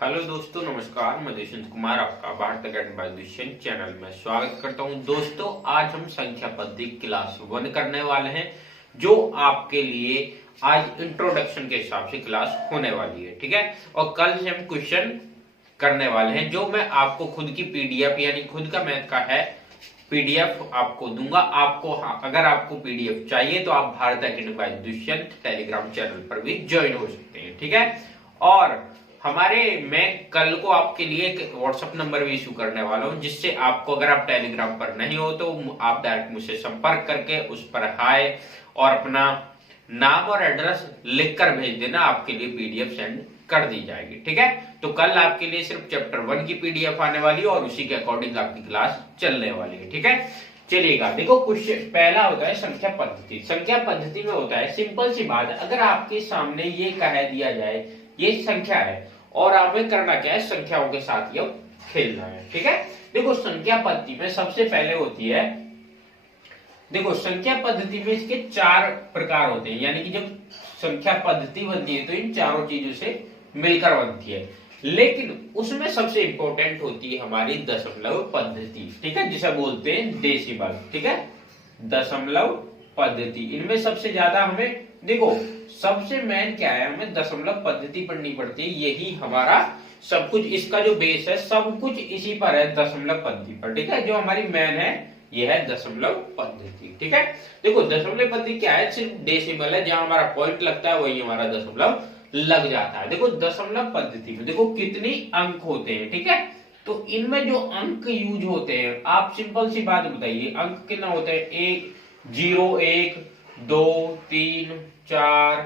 Hello दोस्तों, नमस्कार। मैं दुष्यंत कुमार आपका Bharat academy by Dushyant channel में स्वागत करता हूं। दोस्तों, आज हम संख्या पद्धति क्लास 1 करने वाले हैं, जो आपके लिए आज इंट्रोडक्शन के हिसाब से क्लास होने वाली है। ठीक है, और कल से हम क्वेश्चन करने वाले हैं, जो मैं आपको खुद की पीडीएफ यानी खुद का मैथ का है पीडीएफ आपको दूंगा। अगर आपको पीडीएफ चाहिए तो आप Bharat academy by Dushyant Telegram channel पर भी ज्वाइन हो सकते हैं। ठीक है, और मैं कल को आपके लिए एक व्हाट्सएप नंबर भी इशू करने वाला हूं, जिससे आपको, अगर आप टेलीग्राम पर नहीं हो तो आप डायरेक्ट मुझसे संपर्क करके उस पर हाय और अपना नाम और एड्रेस लिखकर भेज देना, आपके लिए पीडीएफ सेंड कर दी जाएगी। ठीक है, तो कल आपके लिए सिर्फ चैप्टर 1 की पीडीएफ आने वाली है और उसी के अकॉर्डिंग आपकी क्लास चलने वाली है। ठीक है, चलिएगा। देखो, क्वेश्चन पहला होता है संख्या पद्धति। संख्या पद्धति में होता है, सिंपल सी बात है, अगर आपके सामने ये कह दिया जाए ये संख्या है और हमें करना क्या है, संख्याओं के साथ ये खेलना है। ठीक है, देखो संख्या पद्धति में सबसे पहले होती है, देखो संख्या पद्धति में इसके 4 प्रकार होते हैं, यानी कि जब संख्या पद्धति बनती है तो इन चारों चीजों से मिलकर बनती है, लेकिन उसमें सबसे इंपॉर्टेंट होती है हमारी दशमलव पद्धति। ठीक है, जिसे बोलते हैं डेसिमल। ठीक है, दशमलव पद्धति, इनमें सबसे ज्यादा हमें, देखो सबसे मेन क्या है, हमें दशमलव पद्धति पढ़नी पड़ती है। यही हमारा सब कुछ, इसका जो बेस है सब कुछ इसी पर है, दशमलव पद्धति पर। ठीक है, जो हमारी मेन है यह है दशमलव पद्धति। ठीक है, देखो दशमलव पद्धति क्या है, सिर्फ डेसिमल है, जहां हमारा पॉइंट लगता है वही हमारा दशमलव लग जाता है। देखो दशमलव पद्धति में देखो कितनी अंक होते हैं। ठीक है, तो इनमें जो अंक यूज होते हैं, आप सिंपल सी बात बताइए, अंक कितना होते हैं, 1 0 1 2 3 4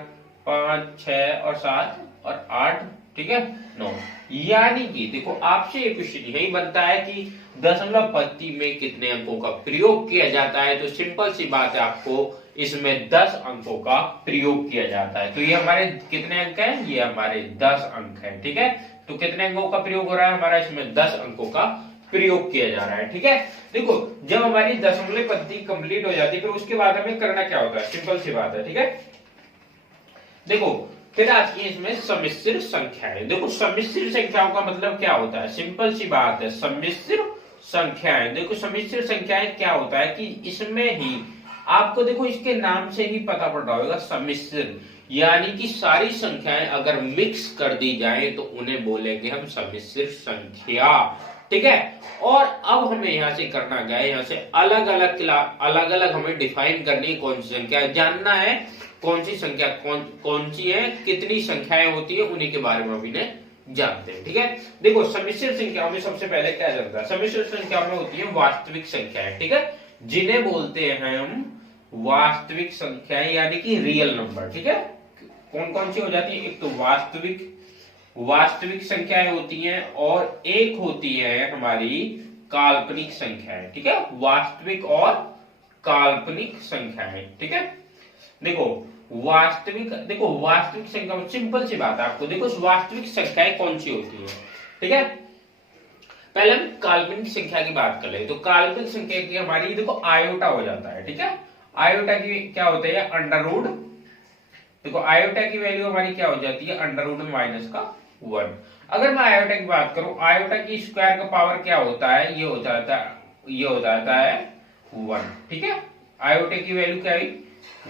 5 6 और 7 और 8, ठीक है 9। यानी कि देखो आपसे एक क्वेश्चन यही बनता है कि दशमलव पद्धति में कितने अंकों का प्रयोग किया जाता है, तो सिंपल सी बात है, आपको इसमें 10 अंकों का प्रयोग किया जाता है। तो ये हमारे कितने अंक हैं, ये हमारे 10 अंक हैं। ठीक है, तो कितने अंकों का प्रयोग हो रहा है हमारा, इसमें 10 अंकों का प्रयोग किया जा रहा है। ठीक है, देखो जब हमारी दशमलव पद्धति कंप्लीट हो जाती है, फिर उसके बाद हमें करना क्या होता है, सिंपल सी बात है। ठीक है, देखो फिर आती है इसमें सम्मिश्र संख्याएं। देखो सम्मिश्र संख्याओं का मतलब क्या होता है, सिंपल सी बात है, सम्मिश्र संख्याएं। देखो सम्मिश्र संख्याएं क्या होता है कि इसमें ही आपको, देखो इसके नाम से ही पता पड़ रहा होगा, सम्मिश्र यानी कि सारी संख्याएं अगर मिक्स कर दी जाए तो उन्हें बोलेंगे हम सम्मिश्र संख्या। ठीक है, और अब हमें यहाँ से करना क्या है, यहाँ से अलग अलग हमें डिफाइन करनी है, कौन सी संख्या जानना है, कौन सी संख्या कौन सी है, कितनी संख्याएं होती है, उन्हीं के बारे में भी जानते हैं। ठीक है, देखो सम्मिश्र संख्याओं में सबसे पहले क्या जानता है, सम्मिश्र संख्याओं में होती है वास्तविक संख्याएं। ठीक है, जिन्हें बोलते हैं हम वास्तविक संख्याएं, यानी कि रियल नंबर। ठीक है, कौन कौन सी हो जाती है, एक तो वास्तविक संख्याएं होती हैं और एक होती है हमारी काल्पनिक संख्याएं। ठीक है, वास्तविक और काल्पनिक संख्याएं। ठीक है, देखो वास्तविक संख्या, सिंपल सी बात है आपको, देखो वास्तविक संख्याएं कौन सी होती है। ठीक है, पहले हम काल्पनिक संख्या की बात कर ले, तो काल्पनिक संख्या की हमारी देखो आयोटा हो जाता है। ठीक है, आयोटा की क्या होता है, अंडर रूट। देखो आयोटा की वैल्यू हमारी क्या हो जाती है, अंडर रूट माइनस का 1। अगर मैं आयोटा की बात करूं, आयोटा की स्क्वायर का पावर क्या होता है, ये हो जाता है 1। ठीक है, आयोटा की वैल्यू क्या है,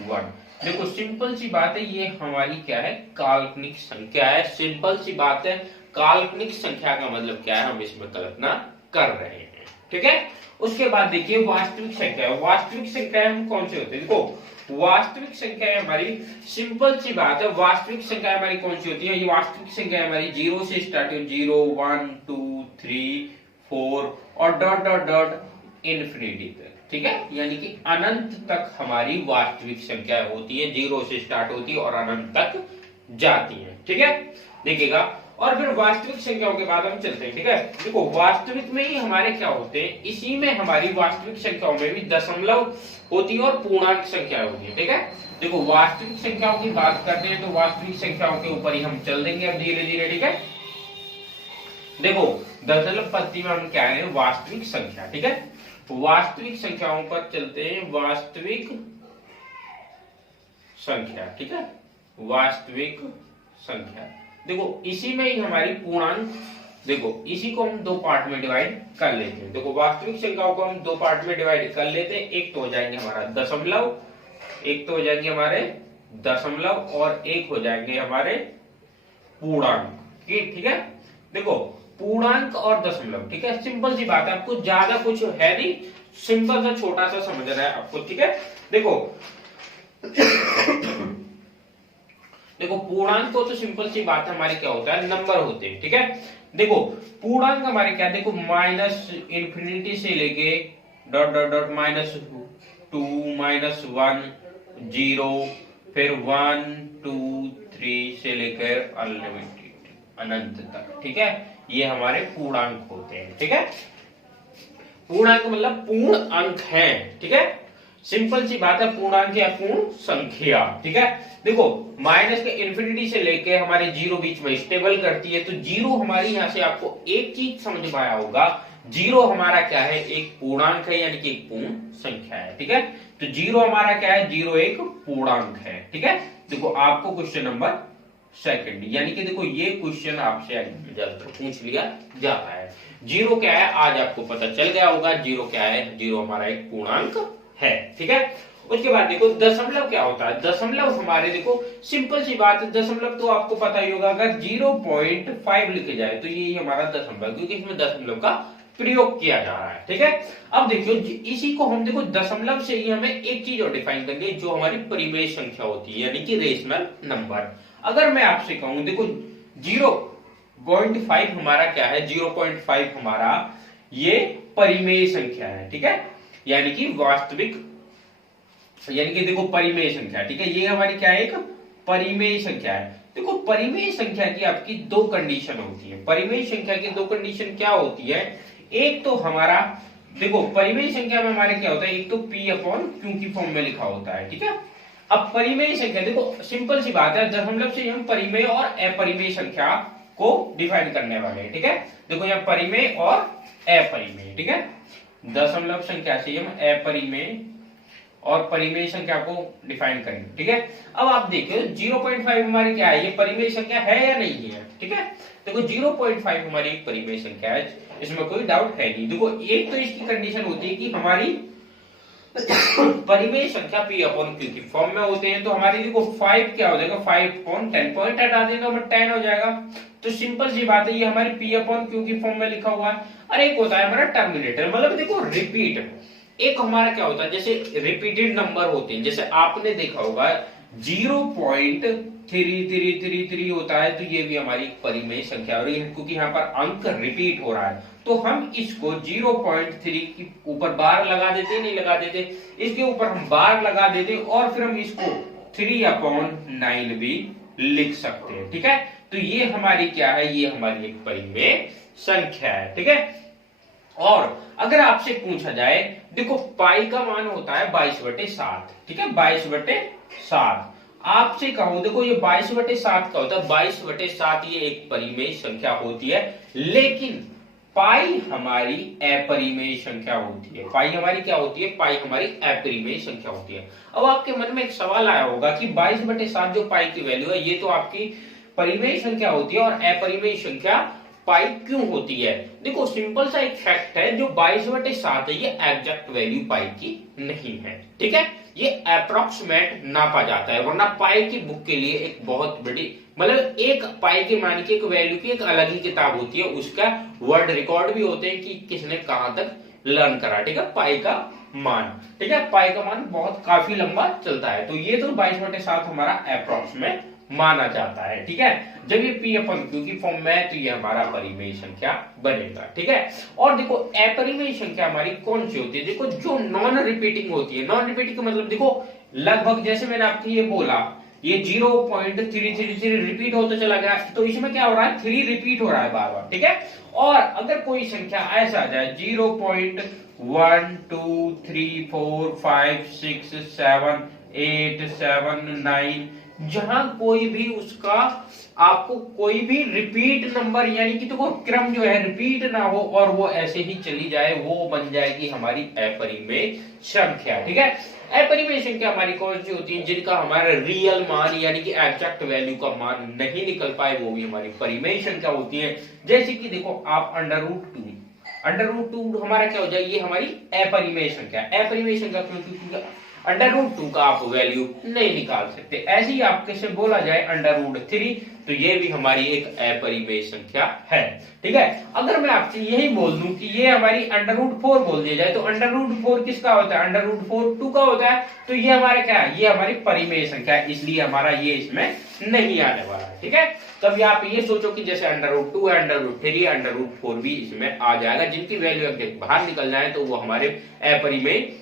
1। देखो सिंपल सी बात है, ये हमारी क्या है, काल्पनिक संख्या है। सिंपल सी बात है, काल्पनिक संख्या का मतलब क्या है, हम इसमें कल्पना कर रहे हैं। ठीक है, उसके बाद देखिए वास्तविक संख्या। वास्तविक संख्या हम कौन से होते हैं, देखो वास्तविक संख्या हमारी, सिंपल सी बात है, वास्तविक संख्या हमारी कौन सी होती है, ये वास्तविक संख्या हमारी 0 से स्टार्ट हो, 0 1 2 3 4 और डॉट डॉट डॉट इन्फिनिटी तक। ठीक है, यानी कि अनंत तक हमारी वास्तविक संख्या होती है, 0 से स्टार्ट होती है और अनंत तक जाती है। ठीक है, देखिएगा, और फिर वास्तविक संख्याओं के बाद हम चलते हैं। ठीक है, देखो वास्तविक में ही हमारे क्या होते हैं, इसी में हमारी वास्तविक संख्याओं में भी दशमलव होती है और पूर्णांक संख्या होती है। ठीक है, देखो वास्तविक संख्याओं की बात करते हैं तो वास्तविक संख्याओं के ऊपर ही हम चल देंगे अब धीरे धीरे। ठीक है, देखो दशमलव पद्धति में हम क्या है, वास्तविक संख्या। ठीक है, वास्तविक संख्याओं पर चलते हैं, वास्तविक संख्या। ठीक है, वास्तविक संख्या देखो इसी में ही हमारी पूर्णांक, देखो इसी को हम दो पार्ट में डिवाइड कर लेते हैं। देखो वास्तविक संख्याओं को हम दो पार्ट में डिवाइड कर लेते हैं। एक तो हो जाएंगे हमारा दशमलव, एक तो हो जाएंगे हमारे दशमलव, और एक हो जाएंगे हमारे पूर्णांक। ठीक है, देखो पूर्णांक और दशमलव, ठीक है, सिंपल सी बात है, आपको ज्यादा कुछ है नहीं, सिंपल सा छोटा सा समझना है आपको। ठीक है, देखो देखो पूर्णांक को तो सिंपल सी बात है, हमारे क्या होता है, नंबर होते हैं। ठीक है, देखो पूर्णांक हमारे क्या, देखो माइनस इंफिनिटी से लेके डॉट डॉट डॉट -2 -1 0, फिर 1 2 3 से लेकर अनलिमिटेड अनंत तक। ठीक है, ये हमारे पूर्णांक होते हैं। ठीक है, पूर्णांक मतलब पूर्ण अंक है। ठीक है, सिंपल सी बात है, पूर्णांक या पूर्ण संख्या। ठीक है, देखो माइनस के इंफिनिटी से लेके हमारे जीरो बीच में स्टेबल करती है, तो जीरो हमारी यहां से आपको एक चीज समझ में आया होगा, जीरो हमारा क्या है, एक पूर्णांक है, यानी कि एक पूर्ण संख्या है। ठीक है, तो जीरो हमारा क्या है, जीरो एक पूर्णांक है। ठीक है, देखो आपको क्वेश्चन नंबर सेकंड, यानी कि देखो ये क्वेश्चन आपसे पूछ लिया जाता है। जीरो क्या है, आज आपको पता चल गया होगा, जीरो क्या है, जीरो हमारा एक पूर्णांक है। ठीक है, उसके बाद देखो दशमलव क्या होता है। दशमलव हमारे, देखो सिंपल सी बात है, दशमलव तो आपको पता ही होगा, अगर 0.5 लिखे जाए तो ये हमारा दशमलव, क्योंकि इसमें दशमलव का प्रयोग किया जा रहा है। ठीक है, अब देखियो इसी को हम, देखो दशमलव से ही हमें एक चीज और डिफाइन करनी है, जो हमारी परिमेय संख्या होती है, यानी कि रेशनल नंबर। अगर मैं आपसे कहूं, देखो 0.5 हमारा क्या है, 0.5 हमारा ये परिमेय संख्या है। ठीक है, यानी कि वास्तविक, यानी कि देखो परिमेय संख्या। ठीक है, ये हमारी क्या है, एक परिमेय संख्या है। देखो परिमेय संख्या की आपकी दो कंडीशन होती है। परिमेय संख्या की दो कंडीशन क्या होती है, एक तो हमारा, देखो परिमेय संख्या में हमारे क्या होता है, एक तो P/Q की फॉर्म में लिखा होता है। ठीक है, अब परिमेय संख्या, देखो सिंपल सी बात है, दशमलव से हम परिमेय और अपरिमेय संख्या को डिफाइन करने वाले हैं। ठीक है, देखो यहाँ परिमेय और अपरिमेय। ठीक है, दशमलव संख्या से हम अपरिमेय और परिमेय संख्या को डिफाइन करेंगे। ठीक है, अब आप देखिए 0.5 हमारी क्या है, ये परिमेय संख्या है या नहीं है। ठीक है, देखो 0.5 हमारी एक परिमेय संख्या है, इसमें कोई डाउट है नहीं। देखो एक तो इसकी कंडीशन होती है कि हमारी परिमेय संख्या P/Q की फॉर्म में होते हैं, तो हमारी देखो 5 क्या हो जाएगा, 5/10, पॉइंट हटा देंगे और 10 हो जाएगा। तो सिंपल सी बात है, ये हमारी P/Q की फॉर्म में लिखा हुआ है। और एक होता है हमारा टर्मिनेटर, मतलब देखो रिपीट। एक हमारा क्या होता है, जैसे रिपीटेड नंबर होते हैं, जैसे आपने देखा होगा 0.3333 होता है, तो ये भी हमारी परिमेय संख्या, और क्योंकि यहाँ पर अंक रिपीट हो रहा है, तो हम इसको 0.3 के ऊपर बार लगा देते, नहीं लगा देते, इसके ऊपर हम बार लगा देते, और फिर हम इसको 3/9 भी लिख सकते हैं। ठीक है, तो ये हमारी क्या है, ये हमारी एक परिमेय संख्या है। ठीक है, और अगर आपसे पूछा जाए, देखो पाई का मान होता है 22/7। ठीक है, 22/7 आपसे कहूं, देखो ये 22/7 का होता है, 22/7 ये एक परिमेय संख्या होती है, लेकिन पाई हमारी अपरिमेय संख्या होती है। पाई हमारी क्या होती है, पाई हमारी अपरिमेय संख्या होती है। अब आपके मन में एक सवाल आया होगा कि 22/7 जो पाई की वैल्यू है, ये तो आपकी परिमेय संख्या होती है, और अपरिमेय संख्या पाई क्यों होती है। देखो सिंपल सा एक फैक्ट है, जो 22/7 है, ये एग्जैक्ट वैल्यू पाई की नहीं है। ठीक है, ये अप्रोक्सीमेट नापा जाता है, वरना पाई की बुक के लिए एक बहुत बड़ी, मतलब एक पाई के मान की, एक वैल्यू की एक अलग ही किताब होती है, उसका वर्ल्ड रिकॉर्ड भी होते हैं कि किसने कहां तक लर्न करा। ठीक है, पाई का मान, ठीक है, पाई का मान बहुत काफी लंबा चलता है, तो ये तो 22/7 हमारा अप्रोक्सीमेट माना जाता है। ठीक है, जब ये P/Q की फॉर्म में है, तो ये हमारा परिमेय संख्या बनेगा। ठीक है, और देखो अपरिमेय संख्या हमारी कौन सी होती है, देखो जो नॉन रिपीटिंग होती है। नॉन रिपीटिंग का मतलब देखो लगभग, जैसे मैंने आपको ये बोला, ये 0.333 रिपीट होता चला गया, तो इसमें क्या हो रहा है, 3 रिपीट हो रहा है बार बार। ठीक है, और अगर कोई संख्या ऐसा आ जाए 0.1 2 3 4 5 6 7 8 7 9 जहां कोई भी उसका आपको कोई भी रिपीट नंबर यानी कि तो क्रम जो है रिपीट ना हो और वो ऐसे ही चली जाए, वो बन जाएगी हमारी अपरिमेय संख्या। ठीक है, अपरिमेय संख्या हमारी कौन सी होती है? जिनका हमारा रियल मान यानी कि एग्जैक्ट वैल्यू का मान नहीं निकल पाए, वो भी हमारी परिमेय संख्या होती है। जैसे कि देखो आप अंडर रूट टू हमारा क्या हो जाए? ये हमारी अपरिमेय संख्या। अपरिमेय संख्या क्यों? क्योंकि अंडर रूट 2 का आप वैल्यू नहीं निकाल सकते। ऐसे ही आपके से बोला जाए अंडर रूट 3, तो ये भी हमारी एक अपरिमेय संख्या है। ठीक है, अगर मैं आपसे यही बोल दूं कि ये हमारी अंडर रूट 4 बोल दिया जाए, तो अंडर रूट 4 किसका होता है? अंडर रूट 4 2 का होता है। तो ये हमारा क्या है? ये हमारी परिमेय संख्या है, इसलिए हमारा ये इसमें नहीं आने वाला है। ठीक है, कभी आप ये सोचो कि जैसे अंडर रूट 2 है, अंडर रूट 3 है, अंडर रूट 4 भी इसमें आ जाएगा, जिनकी वैल्यू एग्जैक्ट बाहर निकल जाए तो वो हमारे अपरिमेय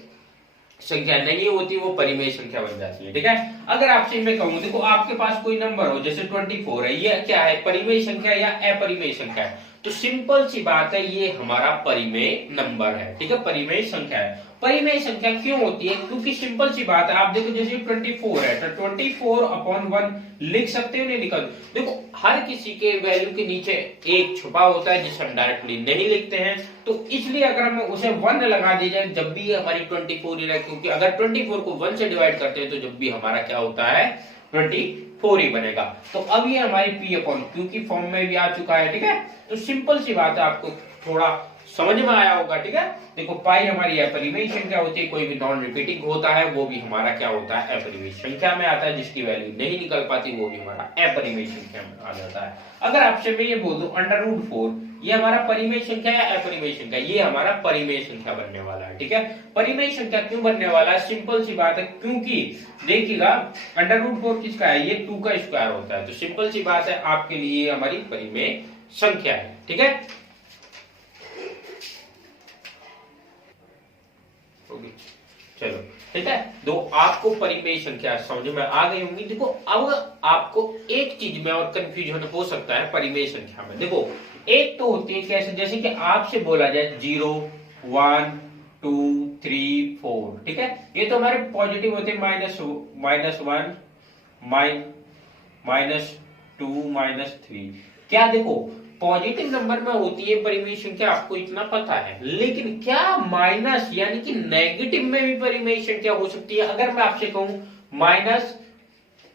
संख्या नहीं होती, वो परिमेय संख्या बन जाती है। ठीक है, अगर आपसे मैं कहूं देखो आपके पास कोई नंबर हो जैसे 24 है, ये क्या है? परिमेय संख्या या अपरिमेय संख्या है? तो सिंपल सी बात है, ये हमारा परिमेय नंबर है। ठीक है, परिमेय संख्या है। परिमेय संख्या क्यों होती है? क्योंकि सिंपल सी बात है, आप देखो जैसे 24 है तो 24/1 लिख सकते हो नहीं निकल। देखो हर किसी के वैल्यू के नीचे एक छुपा होता है जिसे हम डायरेक्टली नहीं लिखते हैं, तो इसलिए अगर हम उसे 1 लगा दी जाए जब भी हमारी 24 ही रहे, क्योंकि अगर 24 को 1 से डिवाइड करते हैं तो जब भी हमारा क्या होता है? 24 ही बनेगा। तो अब ये हमारी P/Q की फॉर्म में भी आ चुका है। ठीक है, तो सिंपल सी बात है, आपको थोड़ा समझ में आया होगा। ठीक है, देखो पाई हमारी अपरिमेय संख्या होती है, कोई भी नॉन रिपीटिंग होता है वो भी हमारा क्या होता है? अपरिमेय संख्या में आता है, जिसकी वैल्यू नहीं निकल पाती वो भी हमारा अपरिमेय संख्या में आ जाता है। अगर आपसे मैं ये बोल दूं अंडर रूट 4 ये हमारा परिमेय संख्या या अपरिमेय संख्या? ये हमारा परिमेय संख्या बनने वाला है। ठीक है, परिमेय संख्या क्यों बनने वाला है? सिंपल सी बात है, क्योंकि देखिएगा अंडर रूट 4 किसका है? ये 2 का स्क्वायर होता है। तो सिंपल सी बात है, आपके लिए हमारी परिमेय संख्या है। ठीक है, चलो ठीक है, तो आपको परिमेय संख्या समझ में आ गई होंगी। देखो अब आपको एक चीज में और कंफ्यूजन हो सकता है परिमेय संख्या में। देखो एक तो होती है कैसे, जैसे कि आपसे बोला जाए 0 1 2 3 4, ठीक है, ये तो हमारे पॉजिटिव होते हैं, -1 -2 -3। क्या देखो पॉजिटिव नंबर में होती है परिमेय संख्या, आपको इतना पता है, लेकिन क्या माइनस यानी कि नेगेटिव में भी परिमेय संख्या हो सकती है? अगर मैं आपसे कहूं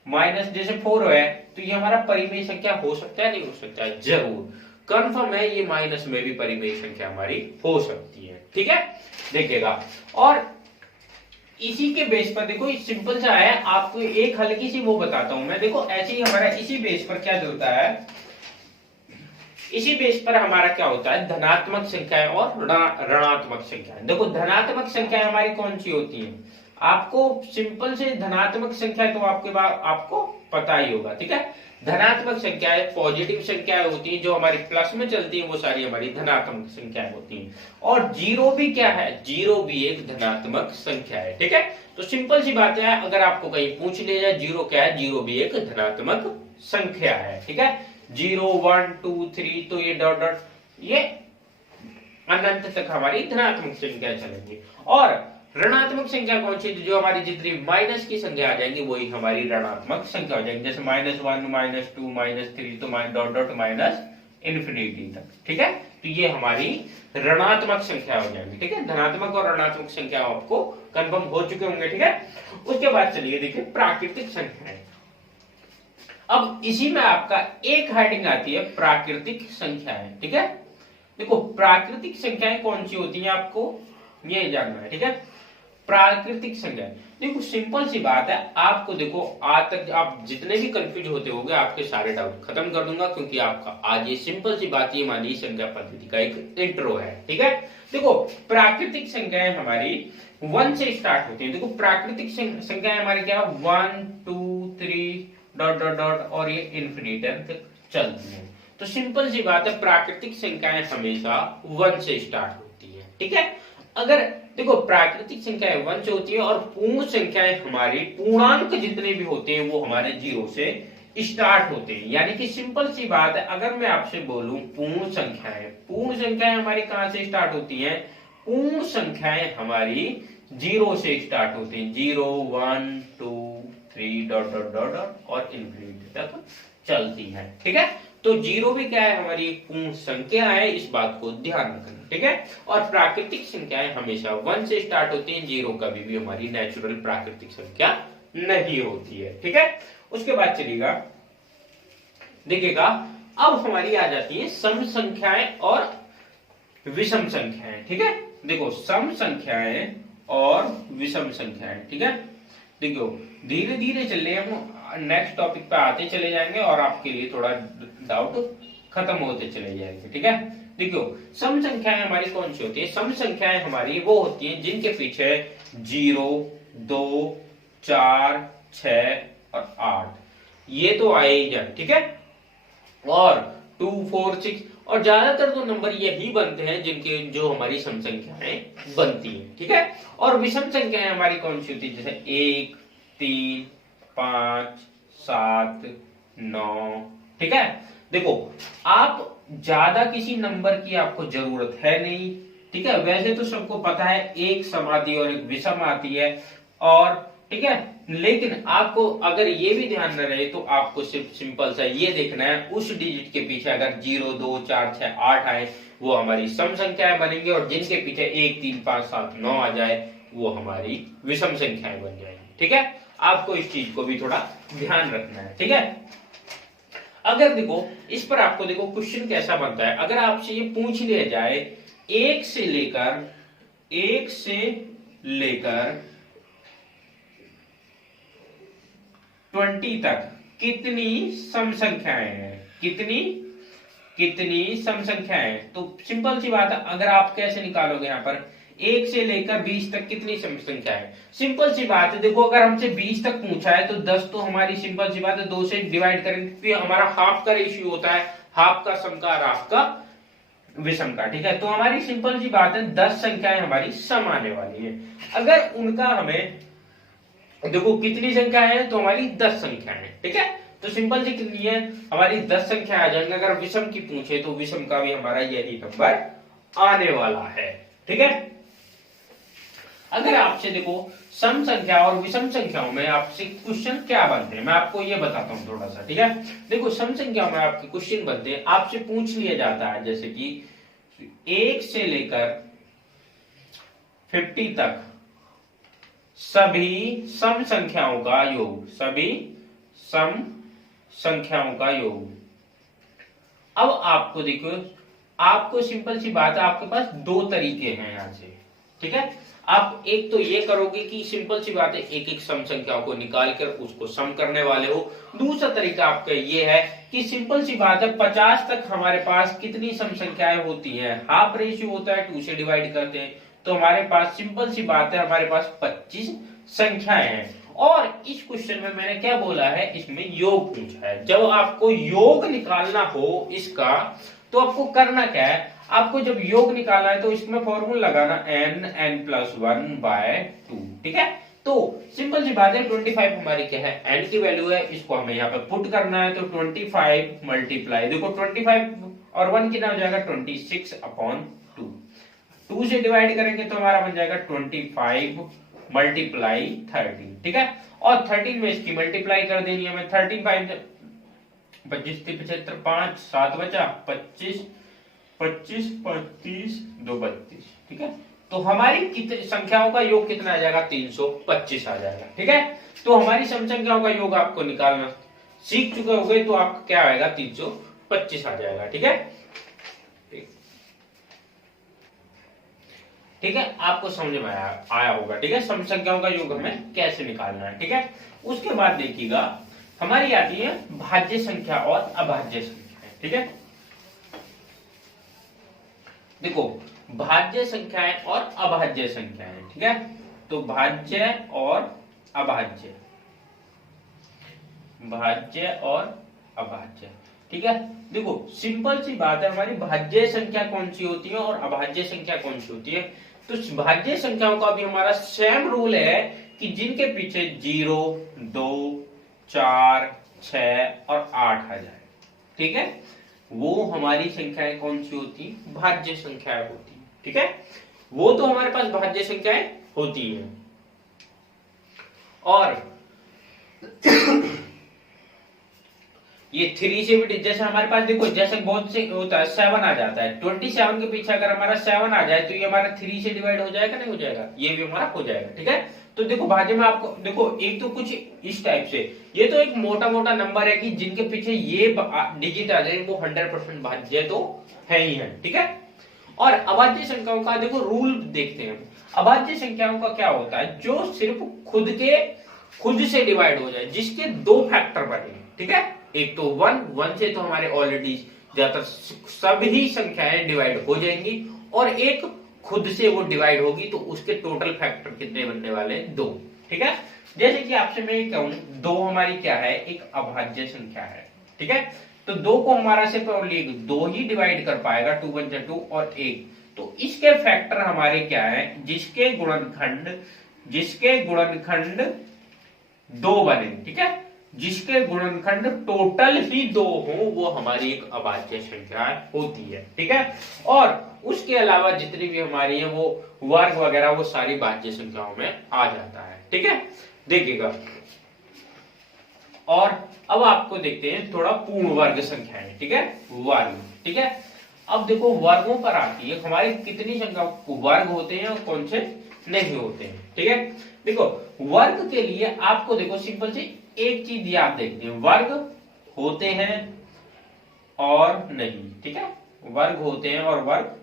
माइनस जैसे 4 है, तो ये हमारा परिमेय संख्या हो सकता है नहीं हो सकता है? जरूर कंफर्म है, ये माइनस में भी परिमेय संख्या हमारी हो सकती है। ठीक है, देखिएगा, और इसी के बेस पर देखो सिंपल सा है, आपको एक हल्की सी वो बताता हूं मैं। देखो ऐसे ही हमारा इसी बेस पर क्या होता है, इसी बेस पर हमारा क्या होता है, धनात्मक संख्याएं और ऋणात्मक संख्याएं। देखो धनात्मक संख्याएं हमारी कौन सी होती हैं? आपको सिंपल से धनात्मक संख्या तो आपको पता ही होगा। ठीक है, धनात्मक संख्याएं पॉजिटिव संख्याएं होती हैं, जो हमारी प्लस में चलती हैं वो सारी हमारी धनात्मक संख्याएं होती हैं। और जीरो भी क्या है? जीरो भी एक धनात्मक संख्या है। ठीक है, तो सिंपल सी बात है, अगर आपको कहीं पूछ लिया जाए जीरो क्या है, जीरो भी एक धनात्मक संख्या है। ठीक है, 0 1 2 3, तो ये डॉट डॉट ये अनंत तक हमारी धनात्मक संख्या चलेंगी। और ऋणात्मक संख्या कौन सी? जो हमारी जितनी माइनस की संख्या आ जाएंगी वही हमारी ऋणात्मक संख्या हो जाएंगी, जैसे -1 -2 -3, तो डॉट डॉट माइनस इन्फिनिटी तक। ठीक है, तो ये हमारी ऋणात्मक संख्या हो जाएंगी। ठीक है, धनात्मक और ऋणात्मक संख्या आपको कंफर्म हो चुके होंगे। ठीक है, उसके बाद चलिए देखिए प्राकृतिक संख्याएं। अब इसी में आपका एक हेडिंग आती है प्राकृतिक संख्याएं। ठीक है, देखो प्राकृतिक संख्याएं कौन सी होती हैं आपको ये जानना है। ठीक है, प्राकृतिक संख्याएं देखो सिंपल सी बात है, आपको देखो आज तक आप जितने भी कंफ्यूज होते होंगे आपके सारे डाउट खत्म कर दूंगा, क्योंकि आपका आज ये सिंपल सी बात ये मानिए संख्या पद्धति का एक इंट्रो है। ठीक है, देखो प्राकृतिक संख्याएं हमारी 1 से स्टार्ट होती है। देखो प्राकृतिक संख्याएं हमारी क्या 1 2 3 डॉट डॉट डॉट और ये इन्फिनिटी तक चलती है। तो सिंपल सी बात है, प्राकृतिक संख्याएं हमेशा 1 से स्टार्ट होती है। ठीक है, अगर देखो प्राकृतिक संख्याएं 1 से होती है और पूर्ण संख्याएं हमारी पूर्णांक जितने भी होते हैं वो हमारे 0 से स्टार्ट होते हैं। यानी कि सिंपल सी बात है, अगर मैं आपसे बोलूं पूर्ण संख्याएं हमारी कहां से स्टार्ट होती हैं? पूर्ण संख्याएं हमारी 0 से स्टार्ट होती हैं, 0 1 2 3 डॉट डॉट डॉट डॉट और इन्फिनिटी तक चलती है। ठीक है, तो जीरो भी क्या है, हमारी पूर्ण संख्या है, इस बात को ध्यान रखना। ठीक है, और प्राकृतिक संख्याएं हमेशा 1 से स्टार्ट होती हैं, जीरो कभी भी हमारी नेचुरल प्राकृतिक संख्या नहीं होती है। ठीक है, उसके बाद चलिएगा, देखिएगा अब हमारी आ जाती है सम संख्याएं और विषम संख्याएं। ठीक है, देखो सम संख्याएं और विषम संख्याएं। ठीक है, देखो धीरे धीरे चल रहे हम नेक्स्ट टॉपिक पे आते चले जाएंगे और आपके लिए थोड़ा डाउट खत्म होते चले जाएंगे। ठीक है, देखो सम संख्याएं हमारी कौन सी होती है, सम संख्याएं हमारी वो होती हैं जिनके पीछे 0, 2, 4, 6 और 8 ये तो आए ही जाए। ठीक है, और 2, 4, 6 और ज्यादातर तो नंबर यही बनते हैं जिनके जो हमारी सम संख्याएं बनती हैं। ठीक है, और विषम संख्याएं हमारी कौन सी होती है, जैसे 1, 3, 5, 7, 9। ठीक है, देखो आप ज्यादा किसी नंबर की आपको जरूरत है नहीं। ठीक है, वैसे तो सबको पता है एक सम आती है और एक विषम आती है, और ठीक है, लेकिन आपको अगर ये भी ध्यान न रहे तो आपको सिर्फ सिंपल सा ये देखना है उस डिजिट के पीछे अगर 0, 2, 4, 6, 8 आए वो हमारी सम संख्याएं बनेंगे, और जिनके पीछे 1, 3, 5, 7, 9 आ जाए वो हमारी विषम संख्याएं बन जाएंगी। ठीक है, आपको इस चीज को भी थोड़ा ध्यान रखना है। ठीक है, अगर देखो इस पर आपको देखो क्वेश्चन कैसा बनता है, अगर आपसे ये पूछ लिया जाए 1 से लेकर 20 तक कितनी सम संख्याएं हैं, कितनी सम संख्याएं, तो सिंपल सी बात है, अगर आप कैसे निकालोगे यहाँ पर 1 से लेकर 20 तक कितनी सम संख्याएं, सिंपल सी बात है, देखो अगर हमसे 20 तक पूछा है तो 10 तो हमारी सिंपल सी बात है 2 से डिवाइड करेंगे, फिर हमारा हाफ का रेशियो होता है, हाफ का सम का और हाफ का विषम का। ठीक है, तो हमारी सिंपल सी बात है 10 संख्याएं हमारी सम आने वाली है। अगर उनका हमें देखो कितनी संख्या है, तो हमारी 10 संख्या है। ठीक है, तो सिंपल सी कितनी है, हमारी 10 संख्या आ जाएंगे। अगर विषम की पूछे तो विषम का भी हमारा यही नंबर आने वाला है। ठीक है, अगर आपसे देखो सम संख्या और विषम संख्याओं में आपसे क्वेश्चन क्या बनते हैं, मैं आपको ये बताता हूं थोड़ा सा। ठीक है, देखो सम संख्याओं में आपके क्वेश्चन बनते हैं, आपसे पूछ लिया जाता है जैसे कि 1 से लेकर 50 तक सभी सम संख्याओं का योग, सभी सम संख्याओं का योग। अब आपको देखो, आपको सिंपल सी बात है, आपके पास 2 तरीके हैं यहां से। ठीक है, आप एक तो ये करोगे कि सिंपल सी बात है एक एक सम संख्याओं को निकाल कर उसको सम करने वाले हो। दूसरा तरीका आपका ये है कि सिंपल सी बात है 50 तक हमारे पास कितनी सम संख्याएं होती हैं, हाफ रेशियो होता है, 2 से डिवाइड करते हैं, तो हमारे पास सिंपल सी बात है हमारे पास 25 संख्याएं हैं। और इस क्वेश्चन में मैंने क्या बोला है, इसमें योग पूछा है। जब आपको योग निकालना हो इसका तो आपको करना क्या है, आपको जब योग निकालना है तो इसमें फॉर्मूला लगाना n+1/2। ठीक है, तो सिंपल सी बात है 25 हमारी क्या है, n की वैल्यू है, इसको हमें यहाँ पे पुट करना है, तो 25 मल्टीप्लाई, देखो 25 और 1 कितना हो जाएगा 26/2, 2 से डिवाइड करेंगे तो हमारा बन जाएगा 25 मल्टीप्लाई 13। ठीक है, और 13 में इसकी मल्टीप्लाई कर देनी है हमें, 13 5 25 75 5 7 बचा 25 25 35 2 32। ठीक है, तो हमारी कितनी संख्याओं का योग कितना आ जाएगा, 325 आ जाएगा। ठीक है, तो हमारी सम संख्याओं का योग आपको निकालना सीख चुके होंगे, तो आपका क्या आएगा 325 आ जाएगा। ठीक है, ठीक है, आपको समझ में आया होगा। ठीक है, सम संख्याओं का योग हमें कैसे निकालना है। ठीक है, उसके बाद देखिएगा हमारी आती है भाज्य संख्या और अभाज्य संख्याएं। ठीक है, देखो भाज्य संख्याएं और अभाज्य संख्याएं। ठीक है, तो भाज्य और अभाज्य, भाज्य और अभाज्य। ठीक है, देखो सिंपल सी बात है, हमारी भाज्य संख्या कौन सी होती है और अभाज्य संख्या कौन सी होती है, तो भाज्य संख्याओं का भी हमारा सेम रूल है कि जिनके पीछे 0, 2, 4, 6 और 8 आ जाए। ठीक है, वो हमारी संख्याएं कौन सी होती, भाज्य संख्याएं होती। ठीक है, वो तो हमारे पास भाज्य संख्याएं होती है। और ये 3 से भी जैसे हमारे पास देखो जैसे बहुत से होता है 7 आ जाता है, 27 के पीछे अगर हमारा 7 आ जाए तो ये हमारा 3 से डिवाइड हो जाएगा, नहीं हो जाएगा, ये भी हमारा हो जाएगा। ठीक है, तो देखो भाज्य में आपको देखो एक तो कुछ इस टाइप से, ये तो एक मोटा मोटा नंबर है कि जिनके पीछे ये डिजिट आ जाए वो 100% भाज्य तो है ही है। ठीक है, और अभाज्य संख्याओं का देखो रूल देखते हैं। अभाज्य संख्याओं का क्या होता है, जो सिर्फ खुद से डिवाइड हो जाए, जिसके दो फैक्टर बने। ठीक है, एक तो 1 से तो हमारे ऑलरेडी ज्यादातर सभी संख्याएं डिवाइड हो जाएंगी, और एक खुद से वो डिवाइड होगी तो उसके टोटल फैक्टर कितने बनने वाले हैं, 2। ठीक है, जैसे कि आपसे मैं कहूं 2 हमारी क्या है, एक अभाज्य संख्या है। ठीक है, तो 2 को हमारा सिर्फ ओनली 2 ही डिवाइड कर पाएगा, 2 1 जा 2 और 1, तो इसके फैक्टर हमारे क्या है, जिसके गुणनखंड 2 बने। ठीक है, जिसके गुणनखंड टोटल ही 2 हो वो हमारी एक अभाज्य संख्या होती है। ठीक है, और उसके अलावा जितनी भी हमारी है वो वर्ग वगैरह वो सारी भाज्य संख्याओं में आ जाता है। ठीक है, देखिएगा, और अब आपको देखते हैं थोड़ा पूर्ण वर्ग संख्याएं। ठीक है, वर्ग। ठीक है, अब देखो वर्गों पर आती है हमारी कितनी संख्या वर्ग होते हैं और कौन से नहीं होते हैं। ठीक है, देखो वर्ग के लिए आपको देखो सिंपल सी एक चीज याद देखते हैं, वर्ग होते हैं और नहीं। ठीक है, वर्ग होते हैं और वर्ग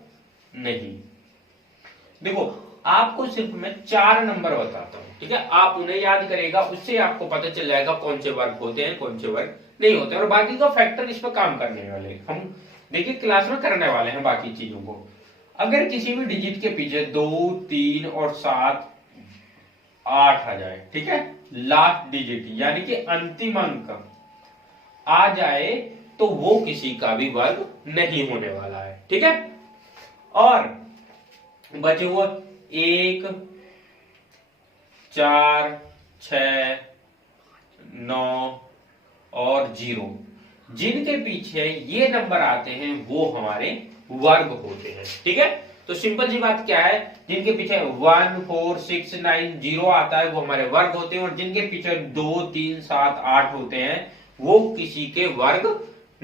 नहीं। देखो आपको सिर्फ मैं 4 नंबर बताता हूं। ठीक है, आप उन्हें याद करेगा, उससे आपको पता चल जाएगा कौन से वर्ग होते हैं कौन से वर्ग नहीं होते, और बाकी का फैक्टर इस पर काम करने वाले हम देखिए क्लास में करने वाले हैं बाकी चीजों को। अगर किसी भी डिजिट के पीछे 2 3 और 7 8 आ जाए, ठीक है, लास्ट डिजिट यानी कि अंतिम अंक आ जाए तो वो किसी का भी वर्ग नहीं होने वाला है। ठीक है, और बचे हुए 1 4 6 9 और 0, जिनके पीछे ये नंबर आते हैं वो हमारे वर्ग होते हैं। ठीक है, तो सिंपल सी बात क्या है, जिनके पीछे 1 4 6 9 0 आता है वो हमारे वर्ग होते हैं, और जिनके पीछे 2 3 7 8 होते हैं वो किसी के वर्ग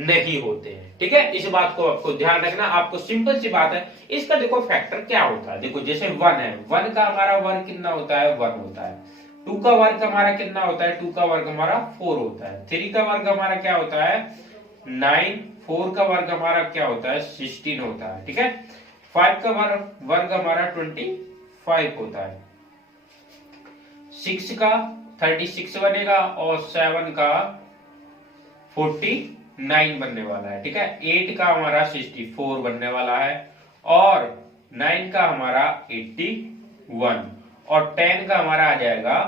नहीं होते हैं। ठीक है, इस बात को आपको ध्यान रखना। आपको सिंपल सी बात है, इसका देखो फैक्टर क्या होता है। देखो जैसे 1 है, 1 का हमारा वर्ग कितना होता है, 1 होता है। 2 का वर्ग हमारा कितना होता है, 2 का वर्ग हमारा 4 होता है। 3 का वर्ग हमारा क्या होता है, 9। 4 का वर्ग हमारा क्या होता है, 16 होता है। ठीक है, 5 का वर्ग हमारा 25 होता है। 6 का 36 बनेगा, और 7 का 49 बनने वाला है। ठीक है, 8 का हमारा 64 बनने वाला है, और 9 का हमारा 81, और 10 का हमारा आ जाएगा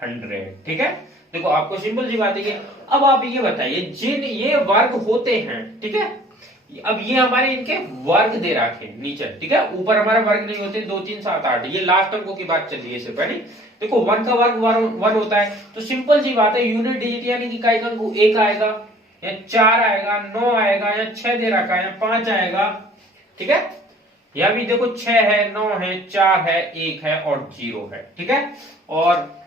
100। ठीक है, देखो आपको सिंपल सी बात है। अब आप ये बताइए, जिन ये वर्ग होते हैं, ठीक है, अब ये हमारे इनके वर्ग दे रखे नीचे। ठीक है, ऊपर हमारे वर्ग नहीं होते, 2 3 7 8, ये लास्ट अंकों की बात चल रही है इससे पहले। देखो 1 का वर्ग 1 होता है, तो सिंपल सी बात है यूनिट डिजिट यानी कि इकाई अंक 1 आएगा, या 4 आएगा, 9 आएगा, या 6 दे रखा है, या 5 आएगा। ठीक है, या भी देखो 6 है, 9 है, 4 है, 1 है और 0 है। ठीक है, और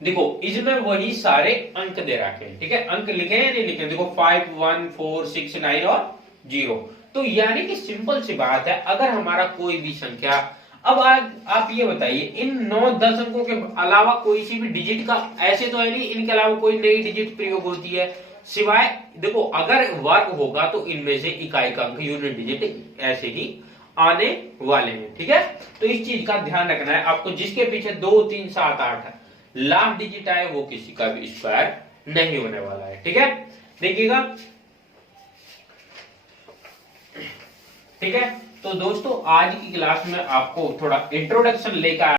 देखो इसमें वही सारे अंक दे रखे हैं। ठीक है, अंक लिखे हैं नहीं लिखे, देखो 5 1 4 6 9 और 0। तो यानी कि सिंपल सी बात है, अगर हमारा कोई भी संख्या, अब आज आप ये बताइए इन 9 10 अंकों के अलावा कोई सी भी डिजिट का, ऐसे तो है नहीं इनके अलावा कोई नई डिजिट प्रयोग होती है, सिवाय देखो अगर वर्ग होगा तो इनमें से इकाई का अंक यूनिट डिजिट ऐसे ही आने वाले हैं। ठीक है, तो इस चीज का ध्यान रखना है आपको, जिसके पीछे 2 3 7 8 लास्ट डिजिट आए वो किसी का भी स्क्वायर नहीं होने वाला है। ठीक है, देखिएगा। ठीक है, तो दोस्तों आज की क्लास में आपको थोड़ा इंट्रोडक्शन लेकर